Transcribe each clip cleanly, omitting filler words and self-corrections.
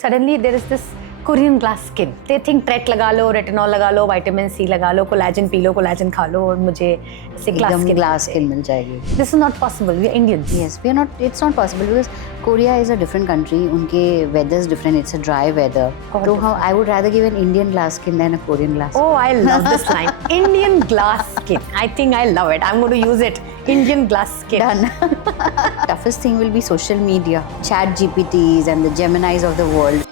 Suddenly there is this Korean glass skin. They think tret लगा लो, retinol लगा लो, vitamin C लगा लो, collagen P low, collagen खा लो और मुझे ऐसे glass skin मिल जाएगी. This is not possible. We are Indians. Yes, we are not. It's not possible because Korea is a different country. उनके weather is different. It's a dry weather. So how I would rather give an Indian glass skin than a Korean glass skin. Oh, I love this line. Indian glass skin. I think I love it. I'm going to use it. Indian glass skin. Done. Toughest thing will be social media, Chat GPTs and the Geminis of the world.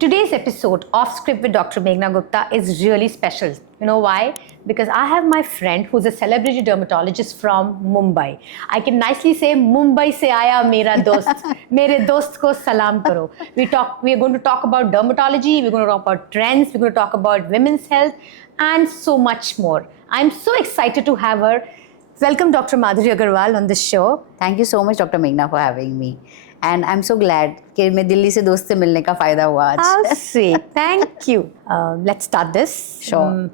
Today's episode Off Script with Dr. Meghna Gupta is really special. You know why? Because I have my friend who's a celebrity dermatologist from Mumbai. I can nicely say, Mumbai se aaya mera dost. Mere dost ko salam karo. We are going to talk about dermatology, we're going to talk about trends, we're going to talk about women's health and so much more. I'm so excited to have her. Welcome Dr. Madhuri Agarwal on this show. Thank you so much, Dr. Meghna, for having me. And I'm so glad कि मैं दिल्ली से दोस्त से मिलने का फायदा हुआ आज. How sweet. Thank you. Let's start this. Sure.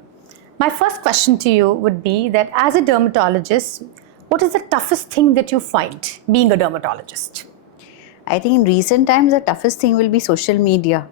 My first question to you would be that as a dermatologist, what is the toughest thing that you find being a dermatologist? I think in recent times, the toughest thing will be social media.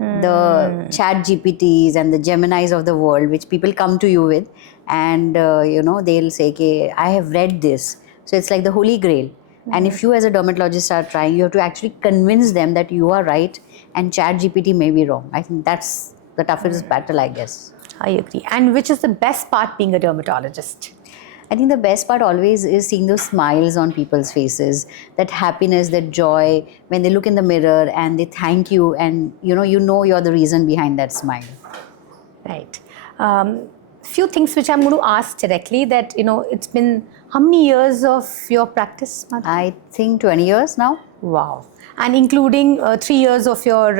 The Chat GPTs and the Geminis of the world, which people come to you with, and they'll say, "Okay, I have read this." So it's like the holy grail. And if you as a dermatologist are trying, you have to actually convince them that you are right and Chat GPT may be wrong. I think that's the toughest battle, I guess. I agree. And which is the best part being a dermatologist? I think the best part always is seeing those smiles on people's faces, that happiness, that joy, when they look in the mirror and they thank you and you know you're the reason behind that smile. Right. Few things which I'm going to ask directly that, it's been how many years of your practice, Madhuri? I think 20 years now. Wow. And including 3 years of your,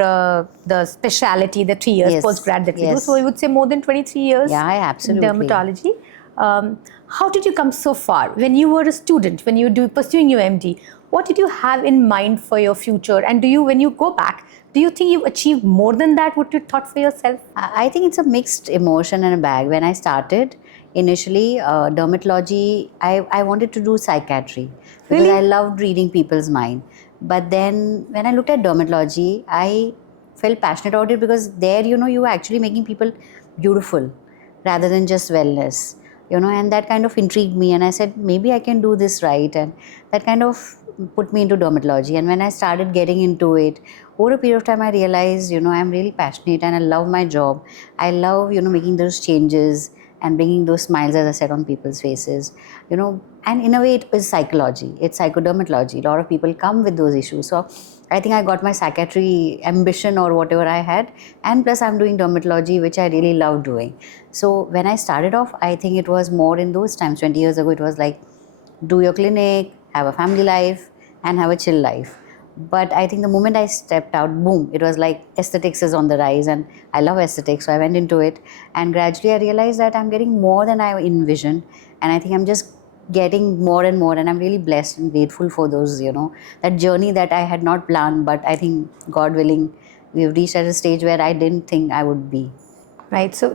the specialty, the 3 years Yes. postgrad that you do. Yes. So I would say more than 23 years Yeah, absolutely. in dermatology. How did you come so far? When you were a student, when you were pursuing your MD, what did you have in mind for your future? And when you go back, do you think you achieved more than that, what you thought for yourself? I think it's a mixed emotion and a bag. When I started, initially, dermatology, I wanted to do psychiatry because Really? I loved reading people's mind. But then when I looked at dermatology, I felt passionate about it because there, you were actually making people beautiful rather than just wellness, and that kind of intrigued me. And I said, maybe I can do this right. And that kind of put me into dermatology. And when I started getting into it, over a period of time, I realized, I'm really passionate and I love my job. I love, making those changes and bringing those smiles, as I said, on people's faces, and in a way it is psychology, it's psychodermatology. A lot of people come with those issues. So I think I got my psychiatry ambition or whatever I had, and plus I'm doing dermatology, which I really love doing. So when I started off, I think it was more in those times, 20 years ago, it was like, do your clinic, have a family life, and have a chill life. But I think the moment I stepped out, boom, it was like aesthetics is on the rise and I love aesthetics. So I went into it and gradually I realized that I'm getting more than I envisioned. And I think I'm just getting more and more, and I'm really blessed and grateful for those, that journey that I had not planned. But I think God willing, we've reached at a stage where I didn't think I would be. Right. So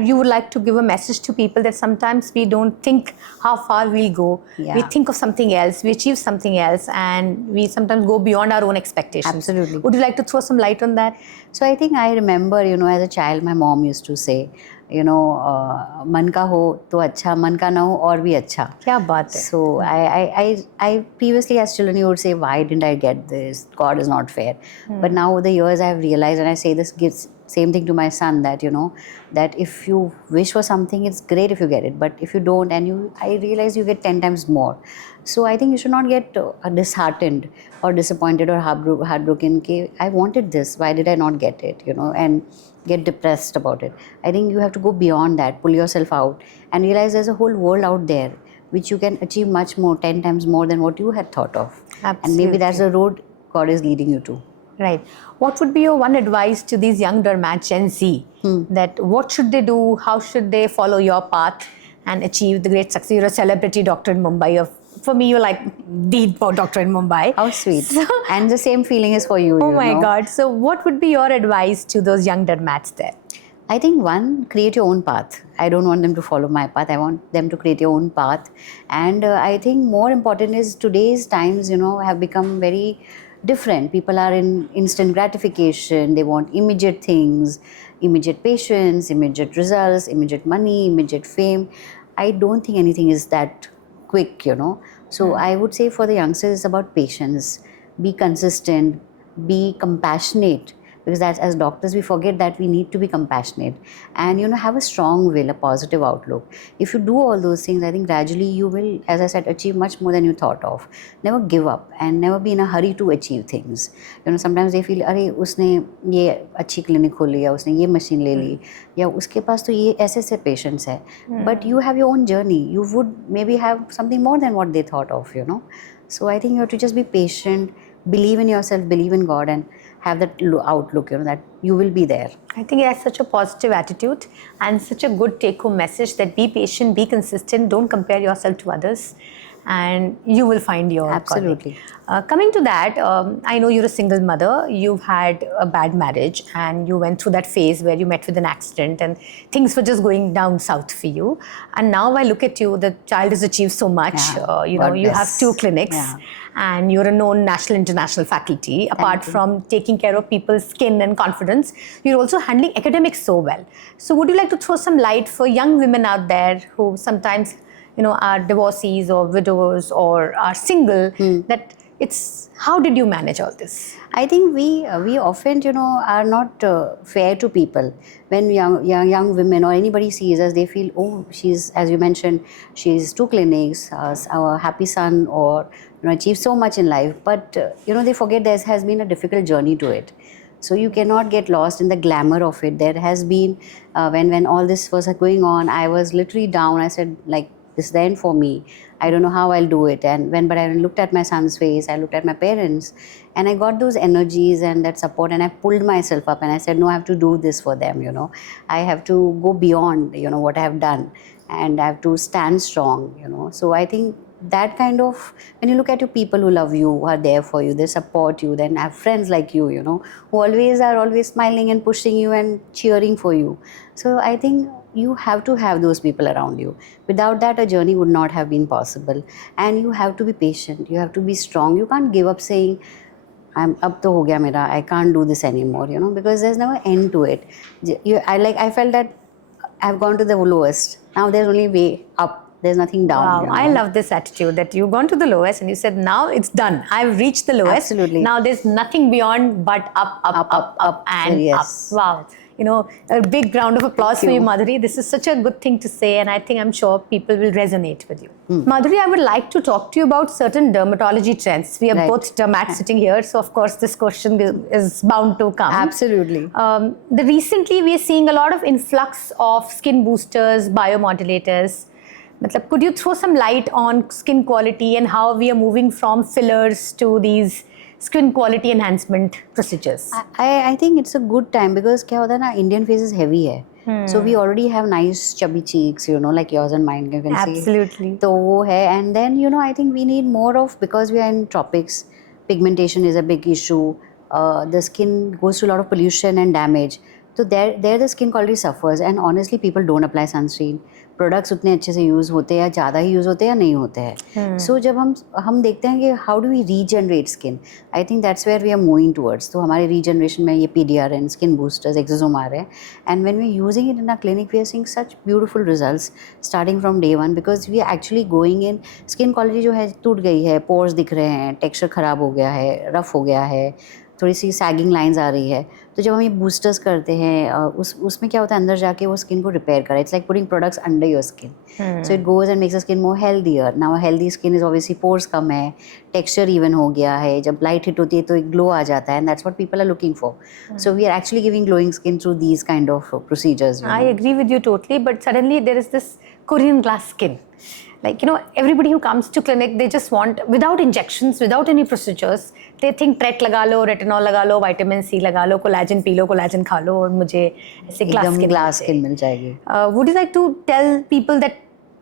you would like to give a message to people that sometimes we don't think how far we'll go. Yeah. We think of something else, we achieve something else, and we sometimes go beyond our own expectations. Absolutely. Would you like to throw some light on that? So I think I remember, as a child, my mom used to say, मन का हो तो अच्छा, मन का ना हो और भी अच्छा. क्या बात है? So I previously as children you would say, why didn't I get this? God is not fair. But now over the years I have realized, and I say this gives same thing to my son, that that if you wish for something, it's great if you get it, but if you don't, and I realize you get 10 times more. So I think you should not get disheartened or disappointed or heartbroken. I wanted this, why did I not get it? And get depressed about it. I think you have to go beyond that, pull yourself out and realize there's a whole world out there which you can achieve much more, 10 times more than what you had thought of. Absolutely. And maybe that's the road God is leading you to. Right. What would be your one advice to these young dermats, Gen Z? That what should they do? How should they follow your path and achieve the great success? You're a celebrity doctor in Mumbai. For me, you're like the doctor in Mumbai. How sweet. And the same feeling is for you. Oh my God. So what would be your advice to those young dermats there? I think one, create your own path. I don't want them to follow my path. I want them to create your own path. And I think more important is today's times, have become very different. People are in instant gratification. They want immediate things, immediate patients, immediate results, immediate money, immediate fame. I don't think anything is that quick. So I would say for the youngsters, it's about patience. Be consistent, be compassionate, because that's, as doctors we forget that we need to be compassionate, and have a strong will, a positive outlook. If you do all those things, I think gradually you will, as I said, achieve much more than you thought of. Never give up and never be in a hurry to achieve things. Sometimes they feel, अरे उसने ये अच्छी clinic खोली या उसने ये machine ले ली या उसके पास तो ये ऐसे ऐसे पेशेंट्स है, but you have your own journey. You would maybe have something more than what they thought of. So I think you have to just be patient, believe in yourself, believe in God, and have that outlook, that you will be there. I think it has such a positive attitude and such a good take-home message that be patient, be consistent, don't compare yourself to others, and you will find your Absolutely. calling. Coming to that, I know you're a single mother. You've had a bad marriage, and you went through that phase where you met with an accident, and things were just going down south for you. And now I look at you, the child has achieved so much. Yeah, You God have bless. 2 clinics. Yeah. And you're a known national international faculty. Apart from taking care of people's skin and confidence, you're also handling academics so well. So would you like to throw some light for young women out there who sometimes are divorcees or widowers or are single, that it's, how did you manage all this? I think we often are not fair to people. When young women or anybody sees us, they feel, oh, she's, as you mentioned, she's 2 clinics, our happy son, or achieved so much in life. But they forget there has been a difficult journey to it. So you cannot get lost in the glamour of it. There has been when all this was going on, I was literally down. I said, like, this is the end for me. I don't know how I'll do it. But I looked at my son's face, I looked at my parents, and I got those energies and that support, and I pulled myself up and I said, no, I have to do this for them. I have to go beyond what I have done, and I have to stand strong. So I think that kind of, when you look at your people who love you, who are there for you, they support you, then have friends like you, who are always smiling and pushing you and cheering for you. So I think you have to have those people around you. Without that, a journey would not have been possible. And you have to be patient, you have to be strong. You can't give up saying, ab to ho gaya mera, I can't do this anymore, because there's never end to it. I felt that I've gone to the lowest. Now there's only way up. There's nothing down. Wow, I love this attitude that you've gone to the lowest and you said, now it's done. I've reached the lowest. Absolutely. Now there's nothing beyond but up and yes. up. Wow. A big round of applause for you, Madhuri. This is such a good thing to say, and I think I'm sure people will resonate with you. Madhuri, I would like to talk to you about certain dermatology trends. We are both dermats sitting here, so of course this question is bound to come. Absolutely. Recently we are seeing a lot of influx of skin boosters, biomodulators. Could you throw some light on skin quality and how we are moving from fillers to these skin quality enhancement procedures? I think it's a good time, because क्या होता है ना, Indian face is heavy है. So we already have nice chubby cheeks, like yours and mine, you can see. Absolutely. तो वो है, and then I think we need more of, because we are in tropics, pigmentation is a big issue. The skin goes through a lot of pollution and damage. So there the skin quality suffers, and honestly people don't apply sunscreen. Products उतने अच्छे से use होते हैं या ज़्यादा ही use होते हैं या नहीं होते हैं. सो जब हम देखते हैं कि how do we regenerate skin, I think that's where we are moving towards. तो हमारे रीजनरेशन में ये PDRN, स्किन बूस्टर्स, एक्सोसोम आ रहे हैं, and when we using it in a clinic we are seeing such beautiful results starting from day 1, because we are actually going in. Skin quality जो है टूट गई है, पोर्स दिख रहे हैं, टेक्सचर ख़राब हो गया है, रफ हो गया है, थोड़ी सी सैगिंग लाइंस आ रही है. तो जब हम ये बूस्टर्स करते हैं, उसमें क्या होता है, अंदर जाके वो स्किन को रिपेयर करा. It's like putting products under your skin. So it goes and makes the skin more healthier. Now healthy skin is obviously pores कम है, टेक्सचर इवन हो गया है, जब लाइट हिट होती है तो एक ग्लो आ जाता है, and that's what people are looking for. So we are actually giving glowing skin through these kind of procedures. I agree with you totally, but suddenly there is this Korean glass skin. Like, everybody who comes to clinic, they just want, without injections, without any procedures, they think Tret लगा लो, retinol लगा लो, vitamin C लगा लो, collagen P low, collagen खा लो और मुझे ऐसे glass skin मिल जाएगी. Would you like to tell people that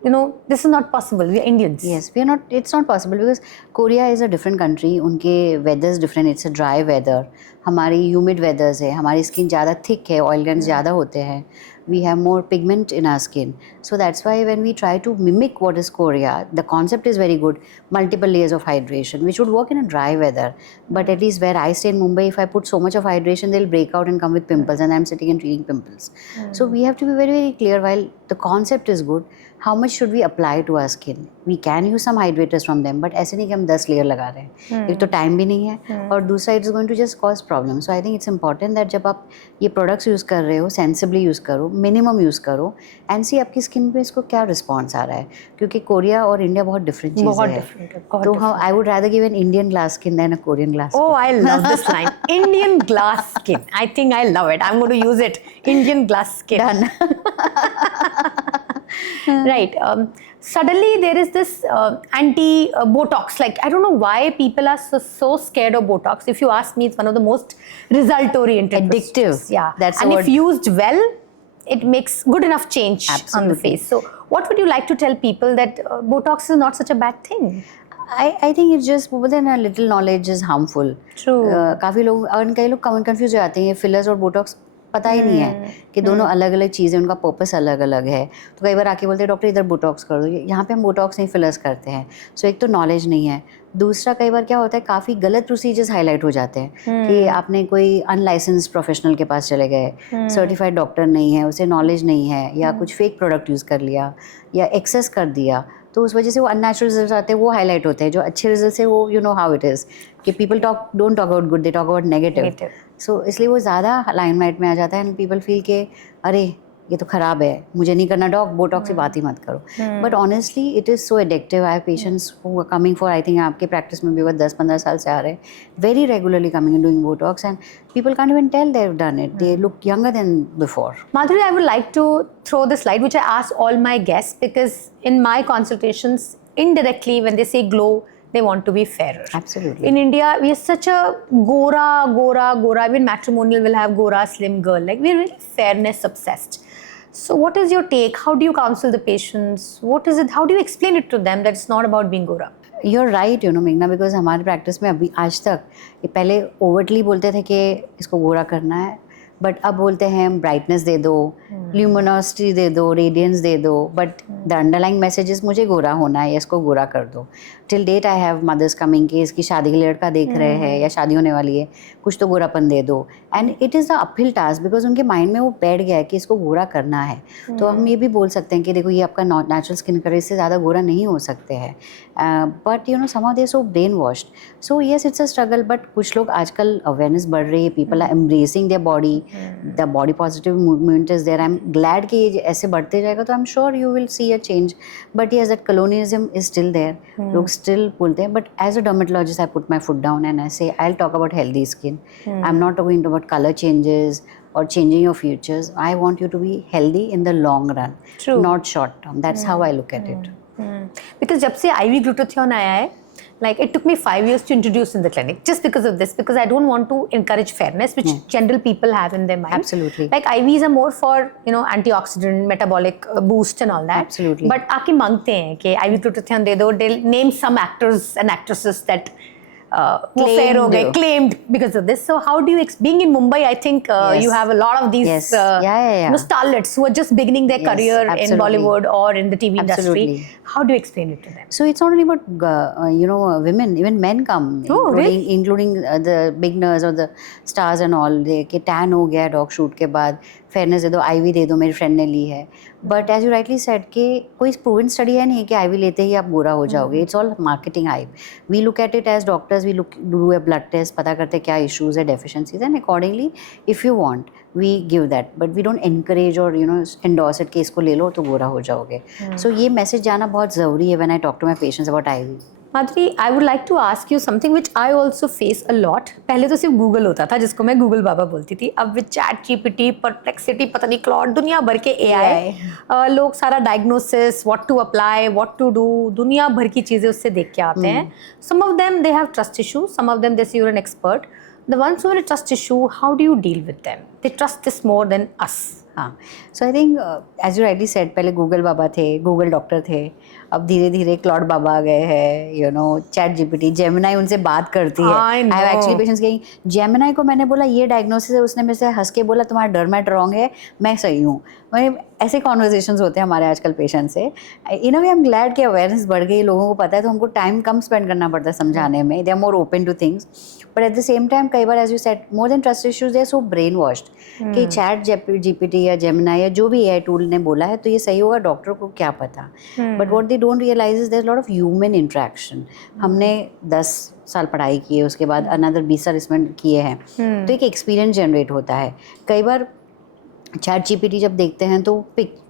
this is not possible. We are Indians. Yes, we are not. It's not possible because Korea is a different country. उनके weathers different. It's a dry weather. हमारी humid weathers है. हमारी skin ज़्यादा thick है. Oil glands ज़्यादा होते हैं. We have more pigment in our skin. So that's why when we try to mimic what is Korea, the concept is very good. Multiple layers of hydration, which would work in a dry weather. But at least where I stay in Mumbai, if I put so much of hydration, they'll break out and come with pimples, and I'm sitting and treating pimples. So we have to be very, very clear. While the concept is good, how much should we apply to our skin? We can use some hydrators from them, but ऐसे नहीं कि हम 10 layer लगा रहे हैं. एक तो time भी नहीं है और दूसरा it is going to just cause problem. So I think it's important that जब आप ये प्रोडक्ट्स यूज़ कर रहे हो सेंसिबली यूज़ करो, मिनिमम यूज़ करो एंड सी आपकी स्किन पे इसको क्या रिस्पॉन्स आ रहा है, क्योंकि कोरिया और इंडिया बहुत डिफरेंट चीज़ें हैं. तो हाँ, I would rather give an Indian glass skin than a Korean glass. Oh, I love this line. Indian glass skin. I think I love it. I'm going to use it. Indian glass skin. Done. Right. Suddenly there is this anti-Botox. Like, I don't know why people are so scared of Botox. If you ask me, it's one of the most result-oriented. Addictive. procedures. Yeah. That's the and word. if used well, it makes good enough change on the Absolutely. face. So what would you like to tell people that Botox is not such a bad thing? I think it's just more than a little knowledge is harmful. True. काफ़ी लोग और कई लोग confuse हो जाते हैं. Fillers और Botox पता ही नहीं है कि दोनों अलग अलग चीज़ें, उनका पर्पस अलग अलग है. तो कई बार आके बोलते हैं डॉक्टर इधर बोटॉक्स कर दो, यहाँ पे हम बोटॉक्स नहीं फिलर्स करते हैं. सो एक तो नॉलेज नहीं है. दूसरा कई बार क्या होता है, काफ़ी गलत प्रोसीजर्स हाईलाइट हो जाते हैं कि आपने कोई अनलाइसेंस प्रोफेशनल के पास चले गए, सर्टिफाइड डॉक्टर नहीं है, उसे नॉलेज नहीं है, या कुछ फेक प्रोडक्ट यूज़ कर लिया या एक्सेस कर दिया, तो उस वजह से वो अननेचुरल रिजल्ट आते हैं, वो हाईलाइट होते हैं. जो अच्छे रिजल्ट है वो you know how it is कि people don't talk about good, they talk about negative. So इसलिए वो ज़्यादा लाइमलाइट में आ जाता है एंड पीपल फील के अरे ये तो ख़राब है, मुझे नहीं करना डॉक, बोटॉक्स की बात ही मत करो. But honestly it is so addictive. I have patients who are coming for, I think आपके प्रैक्टिस में भी वो 10-15 साल से आ रहे हैं, very regularly coming and doing Botox and people can't even tell they've done it. They look younger than before. Madhuri, I would like to throw this slide, which I ask all my guests, because in my consultations, indirectly, when they say glow, they want to be fairer. Absolutely. In India, we are such a gora. Even matrimonial will have gora, slim girl. Like, we're really fairness obsessed. So what is your take? How do you counsel the patients? What is it? How do you explain it to them that it's not about being gora? You're right, you know, मेघना, because हमारे practice में अभी आज तक ये पहले overtly बोलते थे कि इसको गोरा करना है, बट अब बोलते हैं ब्राइटनेस दे दो, ल्यूमिनोसिटी दे दो, रेडियंस दे दो, बट द अंडरलाइंग मैसेज मुझे गोरा होना है या इसको गोरा कर दो. Till date I have mothers coming कि इसकी शादी के लिए लड़का देख रहे हैं या शादी होने वाली है, कुछ तो गोरापन दे दो. And it is the uphill task because उनके माइंड में वो बैठ गया है कि इसको गोरा करना है. तो हम ये भी बोल सकते हैं कि देखो ये आपका नेचुरल स्किन कलर, इससे ज़्यादा गोरा नहीं हो सकते हैं. But you know some they so brain washed. So yes it's a struggle, but कुछ लोग आजकल अवेयरनेस बढ़ रही है, people are embracing their body, the body positive movement is there. I am glad कि ये ऐसे बढ़ते जाएगा तो I am sure you will see a change. But yes that colonialism is still there. लोग स्टिल बोलते हैं, but as a dermatologist I put my foot down and I say I will talk about healthy skin. I am not talking about color changes or changing your features. I want you to be healthy in the long run. True. Not short term. That's how I look at it. Because जब से IV glutathione आया है, like it took me 5 years to introduce in the clinic just because of this, because I don't want to encourage fairness, which general people have in their mind. Absolutely. Like IVs are more for, you know, antioxidant, metabolic boost and all that. Absolutely. But आके मांगते हैं कि IV glutathione दे दो. They'll name some actors and actresses that वो fair हो गए, claimed because of this. So how do you being in Mumbai, I think Yes. you have a lot of these Yes. Yeah. you know, starlets who are just beginning their Yes, career in absolutely. Bollywood or in the TV industry. Absolutely. How do you explain it to them? So it's not only about you know women, even men come, Oh, really? including the beginners or the stars and all. they कि tan हो गया dog shoot के बाद, fairness दे दो, ivy दे दो, मेरी friend ने ली है. But as you rightly said कि कोई प्रूवन स्टडी है नहीं कि आईवी लेते ही आप गोरा हो जाओगे. It's all marketing hype. We look at it as doctors, we look do a blood test, पता करते क्या इशूज़ है, deficiencies, and accordingly if you want we give that. But we don't encourage और यू नो एंडोर्स इट कि इसको ले लो तो गोरा हो जाओगे. सो ये मैसेज जाना बहुत ज़रूरी है when I talk to my patients about IV. Madhuri, I would like to ask you something which I also face a lot. पहले तो सिर्फ गूगल होता था जिसको मैं गूगल बाबा बोलती थी. अब विद चैट जीपीटी, परप्लेक्सिटी, पता नहीं क्लॉड, दुनिया भर के AI लोग सारा diagnosis, what to apply, what to do, दुनिया भर की चीज़ें उससे देख के आते हैं. Some of them they have trust issues. Some of them they say you're an expert. The ones who have a trust issue, how do you deal with them? They trust this more than us. हाँ, so I think as you rightly said, पहले Google बाबा थे, Google doctor थे, अब धीरे धीरे Claude बाबा आ गए हैं, you know, chat GPT, Gemini उनसे बात करती है. I I have know. Actually patients कहीं, जेमिनाई को मैंने बोला ये डायग्नोसिस है, उसने मेरे से हंस के बोला तुम्हारा डर्मेट रॉन्ग है, मैं सही हूँ. मैं ऐसे कॉन्वर्जेशंस होते हैं हमारे आजकल पेशेंट से. इन अ वे आई एम ग्लैड कि अवेयरनेस बढ़ गई, लोगों को पता है, तो हमको टाइम कम स्पेंड करना पड़ता है समझाने में. They are more open to things. But at the same time कई बार, as you said, more than trust issues, they are so brain washed कि चैट जीपीटी या जेमिनाई या जो भी एआई टूल ने बोला है तो ये सही होगा, डॉक्टर को क्या पता. But what they don't realise is there lot of human interaction. हमने 10 साल पढ़ाई की है, उसके बाद अनदर 20 साल इसमें किए हैं, तो एक एक्सपीरियंस जनरेट होता है. कई बार चैट जीपीटी जब देखते हैं तो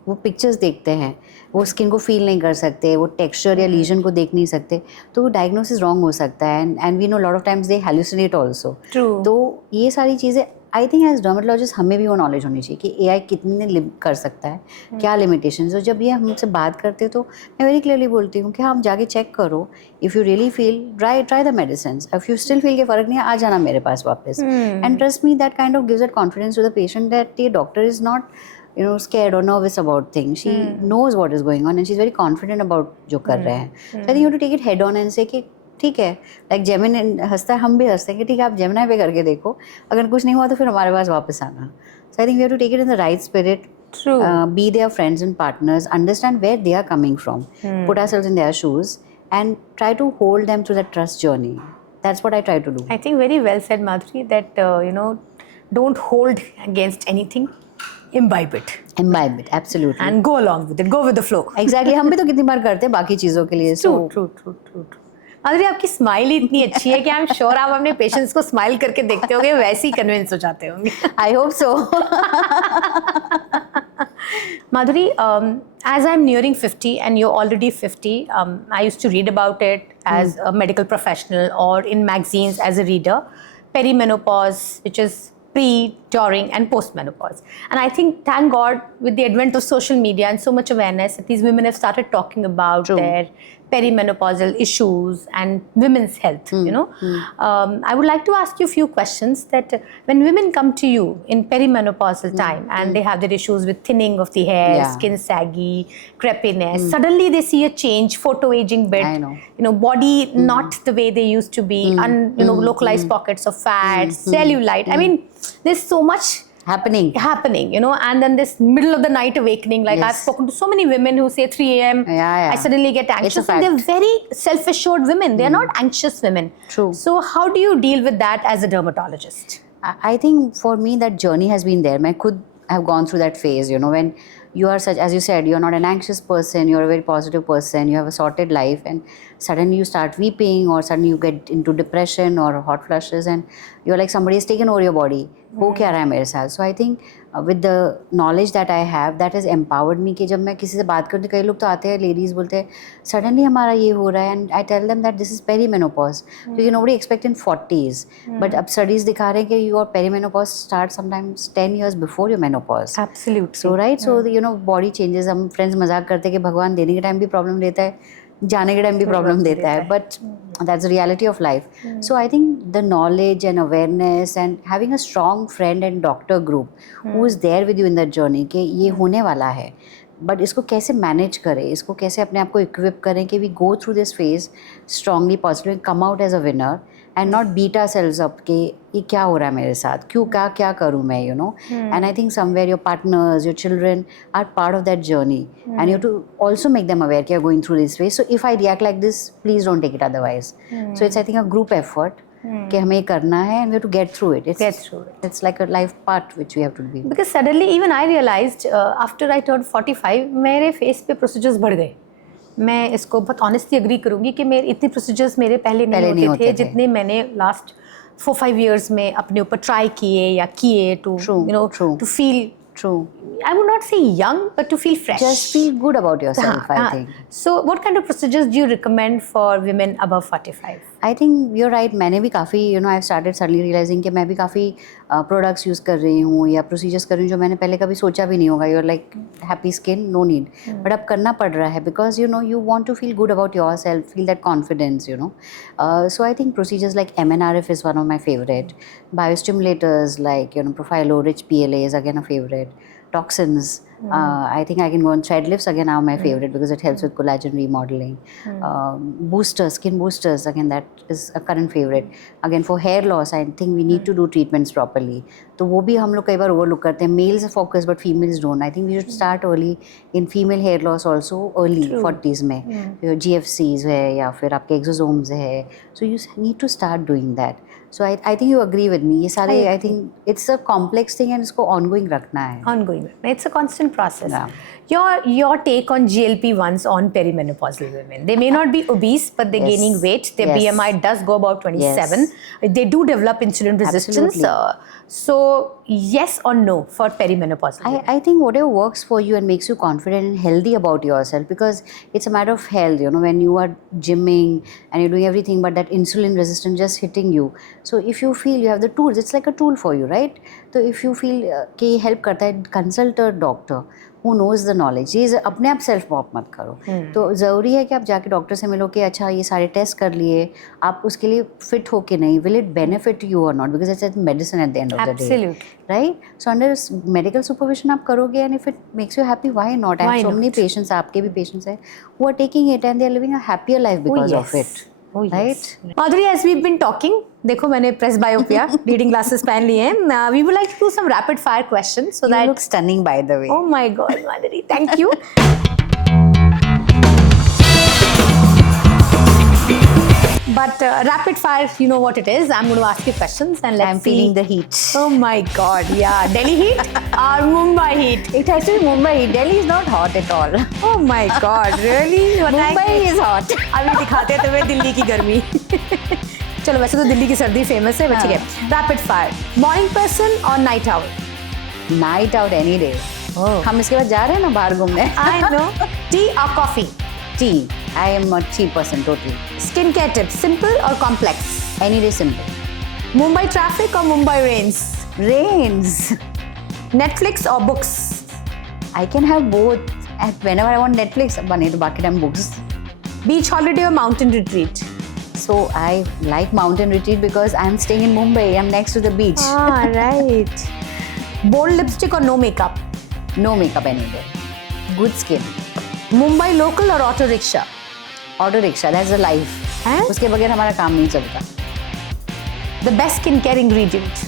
वो पिक्चर्स देखते हैं, वो स्किन को फील नहीं कर सकते, वो टेक्सचर या लीजन को देख नहीं सकते, तो वो डायग्नोसिस रॉन्ग हो सकता है. And we know lot of times they hallucinate also. तो ये सारी चीज़ें आई थिंक एज डर्मेटोलॉजिस्ट हमें भी वो नॉलेज होनी चाहिए कि एआई कितने कर सकता है, क्या लिमिटेशंस. तो जब ये हमसे बात करते तो मैं वेरी क्लियरली बोलती हूँ कि आप जाके चेक करो, if you really feel try the medicine, if you still feel के फ़र्क नहीं है, आ जाना मेरे पास वापस. And trust me, that kind of gives that confidence to the patient that ये doctor is not scared or nervous about things. She knows what is going on and she's very confident about जो कर रहे हैं. So I think you have to take it head on and say कि ठीक है, like जेमिन हंसता है, हम भी हंसते हैं कि ठीक है, आप जेमिनाई पे करके देखो, अगर कुछ नहीं हुआ तो फिर हमारे पास वापस आना. So I think we have to take it in the right spirit. Be their friends and partners, understand where they are coming from, put ourselves in their shoes and try to hold them through that trust journey. That's what I try to do. I think very well said, Madhuri, that don't hold against anything, imbibe it Imbibe it, absolutely. and go along with it, go with the flow. Exactly. हम भी तो कितनी बार करते हैं बाकी चीज़ों के लिए. True. माधुरी, आपकी स्माइल ही इतनी अच्छी है कि आई एम श्योर आप अपने पेशेंट्स को स्माइल करके देखते होंगे, वैसे ही कन्विंस हो जाते होंगे. I hope so. Madhuri, as I'm nearing 50 and you're already 50, I used to read about it as a medical professional or in magazines as a reader. Perimenopause, which is pre, during and post-menopause. And I think, thank God, with the advent of social media and so much awareness, that these women have started talking about their perimenopausal issues and women's health, I would like to ask you a few questions that when women come to you in perimenopausal time and they have their issues with thinning of the hair, skin saggy, crepiness, suddenly they see a change, photo-aging bit, body not the way they used to be, localized pockets of fat, cellulite. I mean, there's so much happening, and then this middle of the night awakening. Like I've spoken to so many women who say 3 a.m. I suddenly get anxious, and they're very self-assured women. They're not anxious women. True. So how do you deal with that as a dermatologist? I think for me that journey has been there. I could have gone through that phase, when you are such, as you said, you're not an anxious person, you're a very positive person, you have a sorted life, and suddenly you start weeping, or suddenly you get into depression or hot flushes, and you're like somebody has taken over your body. हो क्या रहा है मेरे साथ. So I think with the knowledge that I have, that has empowered me कि जब मैं किसी से बात करती, कई लोग तो आते हैं, लेडीज़ बोलते हैं सडनली हमारा ये हो रहा है, and I tell them that this is perimenopause, क्योंकि नोबडी एक्सपेक्ट इन 40s. बट अब स्टडीज़ दिखा रहे हैं कि your perimenopause start sometimes 10 years before your menopause. Absolutely. So right, so body changes. हम फ्रेंड्स मजाक करते हैं कि भगवान देने के टाइम भी प्रॉब्लम देता है, जाने के टाइम भी प्रॉब्लम देता है, but that's the reality of life. So I think the knowledge and awareness and having a strong friend and doctor group who is there with you in that journey कि ये होने वाला है, but इसको कैसे manage करें, इसको कैसे अपने आप को इक्विप करें कि we go through this phase strongly positive, come out as a winner and not beat ourselves up कि ये क्या हो रहा है मेरे साथ, क्यों क्या करूँ मैं, and I think somewhere your partners, your children are part of that journey, and you to also make them aware कि are going through this phase. So if I react like this, please don't take it otherwise. So it's I think a group effort कि हमें ये करना है, and we have to get through it. It's like a life part which we have to be. Because suddenly even I realized after I turned 45, मेरे face पे procedures बढ़ गए. मैं इसको बहुत ऑनेस्टली एग्री करूँगी कि मेरे इतने प्रोसीजर्स मेरे पहले नहीं होते थे जितने मैंने लास्ट 4-5 years में अपने ऊपर ट्राई किए या किए to to feel. True. I would not say young, but to feel fresh. Just feel good about yourself, I think. So what kind of procedures do you recommend for women above 45? I think you're right. मैंने भी काफ़ी I've started suddenly realizing कि मैं भी काफ़ी products use कर रही हूँ या procedures कर रही हूँ जो मैंने पहले कभी सोचा भी नहीं होगा. You're like happy skin, no need. But अब करना पड़ रहा है because you want to feel good about yourself, feel that confidence. So I think procedures like MNRF is one of my favorite. Biostimulators like Profilo, Rich PLA is again a favorite. toxins. I think I can go on thread lifts again are my favorite because it helps with collagen remodeling. Boosters, skin boosters, again that is a current favorite. Again for hair loss, I think we need to do treatments properly. तो वो भी हम लोग कई बार overlook करते हैं. Males are focused but females don't. I think we should start early in female hair loss also early 40s में. GFCs है या फिर आपके exosomes है. So you need to start doing that. So I think you agree with me. ये सारे I think it's a complex thing and इसको ongoing रखना है. Ongoing. It's a constant process. Yeah. Your take on GLP-1s on perimenopausal women. They may not be obese, but they're Yes. gaining weight. Their Yes. BMI does go about 27. They do develop insulin resistance. Absolutely. So yes or no for perimenopausal women? I think whatever works for you and makes you confident and healthy about yourself, because it's a matter of health, you know, when you are gymming and you're doing everything but that insulin resistance just hitting you. So if you feel you have the tools, it's like a tool for you, right? So if you feel कि help करता है, consult a doctor who knows the knowledge. ये अपने आप self mop मत करो. तो ज़रूरी है कि आप जाके डॉक्टर से मिलो कि अच्छा ये सारे टेस्ट कर लिए, आप उसके लिए फिट हो के नहीं, will it benefit you or not, because it's a medicine at the end of the day. Absolutely. Right? So under medical supervision आप करोगे and if it makes you happy, why not? I Why have so not? many patients, आपके भी patients हैं who are taking it and they are living a happier life because of yes. it. Oh, yes. Right? Madhuri, as we've been talking, देखो मैंने press बायोपिया reading glasses पहन लिए हैं. We would like to do some rapid fire questions so You that. look stunning, by the way. Oh my God, Madhuri, thank you. But rapid fire, you know what it is. I'm going to ask you questions and let's I'm see. feeling the heat. Oh my God, yeah. Delhi heat or Mumbai heat? It has to be Mumbai heat. Delhi is not hot at all. Oh my God, really? Mumbai is hot. अभी दिखाते हैं तुम्हें दिल्ली की गर्मी. चलो वैसे तो दिल्ली की सर्दी फेमस है, but ठीक है. Rapid fire. Morning person or night owl? Night out any day. Oh. हम इसके बाद जा रहे हैं ना बाहर घूमने. I know. Tea or coffee? Tea. I am a tea person totally. Skincare tips, simple or complex? Any day simple. Mumbai traffic or Mumbai rains? Rains. Netflix or books? I can have both. And whenever I want Netflix, बने तो बाकी time books. Beach holiday or mountain retreat? So I like mountain retreat because I'm staying in Mumbai. I'm next to the beach. Ah, right. Bold lipstick or no makeup? No makeup any day. Good skin. Mumbai local or auto rickshaw? Auto rickshaw, that's the life. हैं? उसके बगैर हमारा काम नहीं चलता. The best skincare ingredient?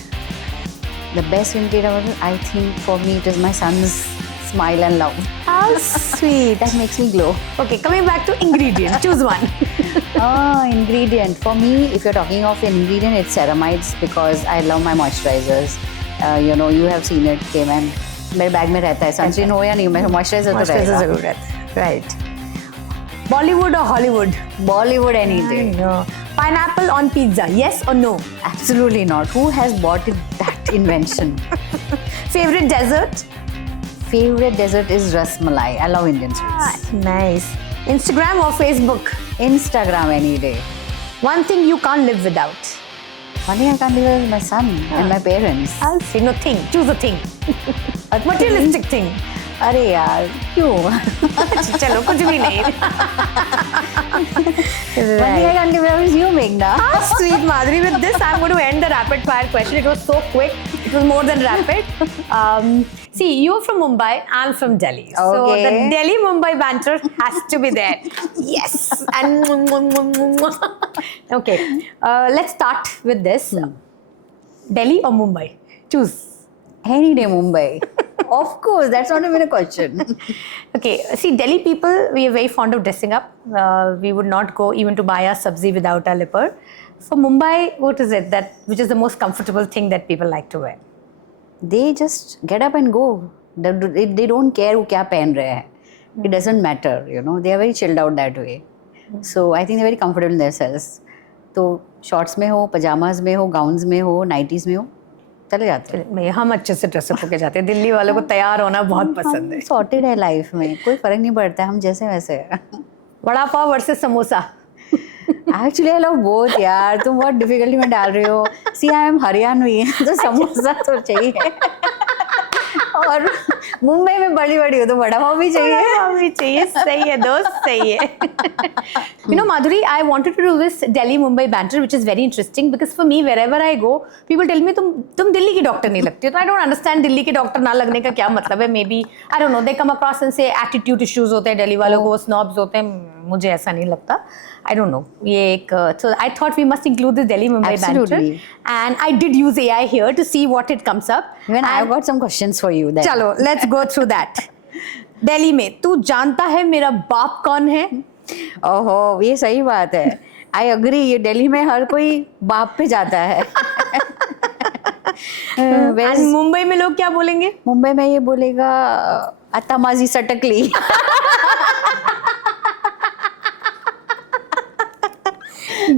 The best ingredient, I think for me it is my son's smile and love. How sweet. That makes me glow. Okay, coming back to ingredient. Choose one. Ingredient. For me, if you're talking of an ingredient, it's ceramides because I love my moisturizers. You know, you have seen it, okay, man. मेरे bag में रहता है sunscreen हो या नहीं मेरा moisturiser तो रहेगा. जरूर रहता है. Right. Bollywood or Hollywood? Bollywood any day. No. Pineapple on pizza, yes or no? Absolutely not. Who has bought that invention? Favorite dessert? Favorite dessert is rasmalai. I love Indian sweets. Nice. Instagram or Facebook? Instagram any day. One thing you can't live without? One thing I can't live with my son and my parents. I'll say no thing. Choose a thing. A materialistic thing. अरे यार क्यों? चलो कुछ भी नहीं. One thing I can't live without is you, Meghna. How sweet, Madhuri. With this, I'm going to end the rapid fire question. It was so quick. It was more than rapid. See, you're from Mumbai. I'm from Delhi. So Okay. the Delhi-Mumbai banter has to be there. Yes. And okay. Let's start with this. Delhi or Mumbai? Choose. Any day Mumbai. Of course, that's not even a question. Okay, see, Delhi people, we are very fond of dressing up. We would not go even to buy our sabzi without our lipper. For Mumbai, what is it which is the most comfortable thing that people like to wear? They just get up and go. They don't care वो क्या पहन रहे हैं. It doesn't matter, you know. They are very chilled out that way. So I think they're very comfortable in themselves. तो shorts में हो, pajamas में हो, gowns में हो, nighties में हो, चले जाते हैं. हम अच्छे से ड्रेसअप होके जाते हैं. दिल्ली वालों को तैयार होना बहुत पसंद है. सॉर्टेड है लाइफ में, कोई फर्क नहीं पड़ता है, हम जैसे वैसे हैं. Vada pav versus samosa. Actually I love both यार. तुम बहुत डिफिकल्टी में डाल रहे हो. सी आई एम हरियाणवी तो समोसा तो चाहिए. और मुंबई में बड़ी बड़ी हो तो बड़ा पाव भी चाहिए. भी चाहिए. सही है दोस्त, सही है. You know, Madhuri, I wanted to do this Delhi-Mumbai banter, which is very interesting because for me, wherever I go, people tell me तुम दिल्ली की डॉक्टर नहीं लगती हो. तो I don't understand दिल्ली के डॉक्टर ना लगने का क्या मतलब है. Maybe I don't know. They come across and say attitude issues होते हैं दिल्ली वालों को, snobs होते हैं. मुझे ऐसा नहीं लगता. I don't know. ये एक so I thought we must include this Delhi-Mumbai banter, Absolutely. and I did use AI here to see what it comes up. Even I've And- got some questions for you. Then. चलो let's go through that. Delhi में तू जानता है मेरा बाप कौन है? ओहो, ये सही बात है. I agree. ये दिल्ली में हर कोई बाप पे जाता है. And मुंबई में लोग क्या बोलेंगे? मुंबई में ये बोलेगा अत्तामाजी सटकली.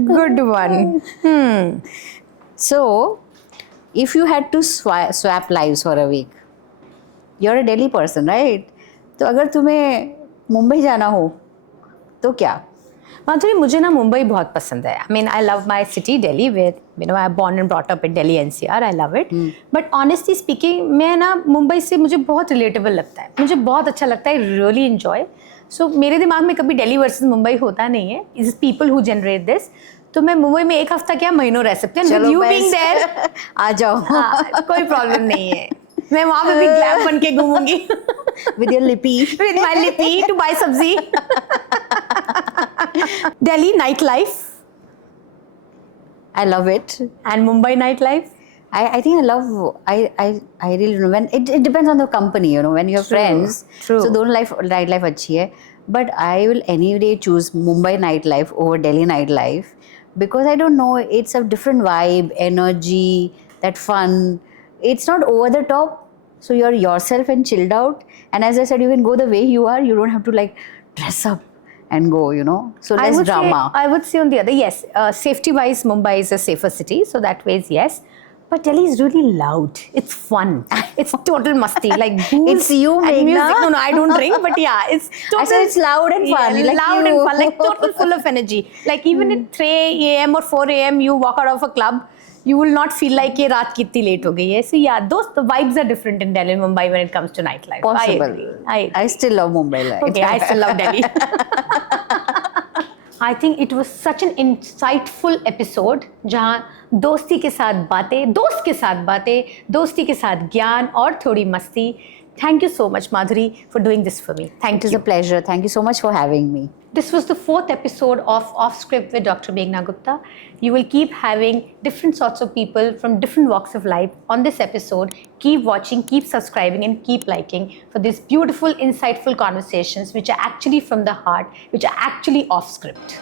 Good one. So, if you had to swap lives for a week, you're a Delhi person, right? तो अगर तुम्हें मुंबई जाना हो तो क्या? माधुरी, मुझे ना मुंबई बहुत पसंद है. I mean, I love my city, Delhi, where you know I'm born and brought up in Delhi NCR. I love it. But honestly speaking, मैं ना मुंबई से मुझे बहुत relatable लगता है. मुझे बहुत अच्छा लगता है. I really enjoy. So मेरे दिमाग में कभी दिल्ली वर्सेस मुंबई होता नहीं है. It's people who generate this. तो मैं मुंबई में एक हफ्ता क्या महीनों रह सकती हूँ. With you being there, आ जाओ. हाँ, कोई प्रॉब्लम नहीं है. मैं वहाँ पे भी ग्लैम बन के घूमूंगी. With your lippy. With my lippy to buy sabzi. Delhi nightlife I love it. and Mumbai nightlife. I think I really don't know. When it depends on the company, you know, when you have True, friends. true. So दोनों nightlife अच्छी है. But I will any day choose Mumbai nightlife over Delhi nightlife because I don't know, it's a different vibe, energy, that fun. It's not over the top, so you're yourself and chilled out. And as I said, you can go the way you are. You don't have to like dress up and go, you know. So less drama. I would say on the other, yes, safety-wise, Mumbai is a safer city, so that way is yes. But Delhi is really loud. It's fun. It's total musty. Like booze It's you, and Meghna. music. No, I don't drink, but yeah, it's total. I said it's loud and fun. Yeah, like loud you. and fun. Like total full of energy. Like even at 3 a.m. or 4 a.m. you walk out of a club, you will not feel like ये रात कितनी late हो गई है. So yeah, those the vibes are different in Delhi and Mumbai when it comes to nightlife. Possible. I agree. I still love Mumbai life. Okay, I still love Delhi. I think it was such an insightful episode जहाँ दोस्ती के साथ बातें, दोस्त के साथ बातें, दोस्ती के साथ ज्ञान और थोड़ी मस्ती. Thank you so much, Madhuri, for doing this for me. Thank It is you. a pleasure. Thank you so much for having me. This was the 4th episode of Off Script with Dr. Meghna Gupta. You will keep having different sorts of people from different walks of life on this episode. Keep watching, keep subscribing, and keep liking for these beautiful, insightful conversations which are actually from the heart, which are actually off script.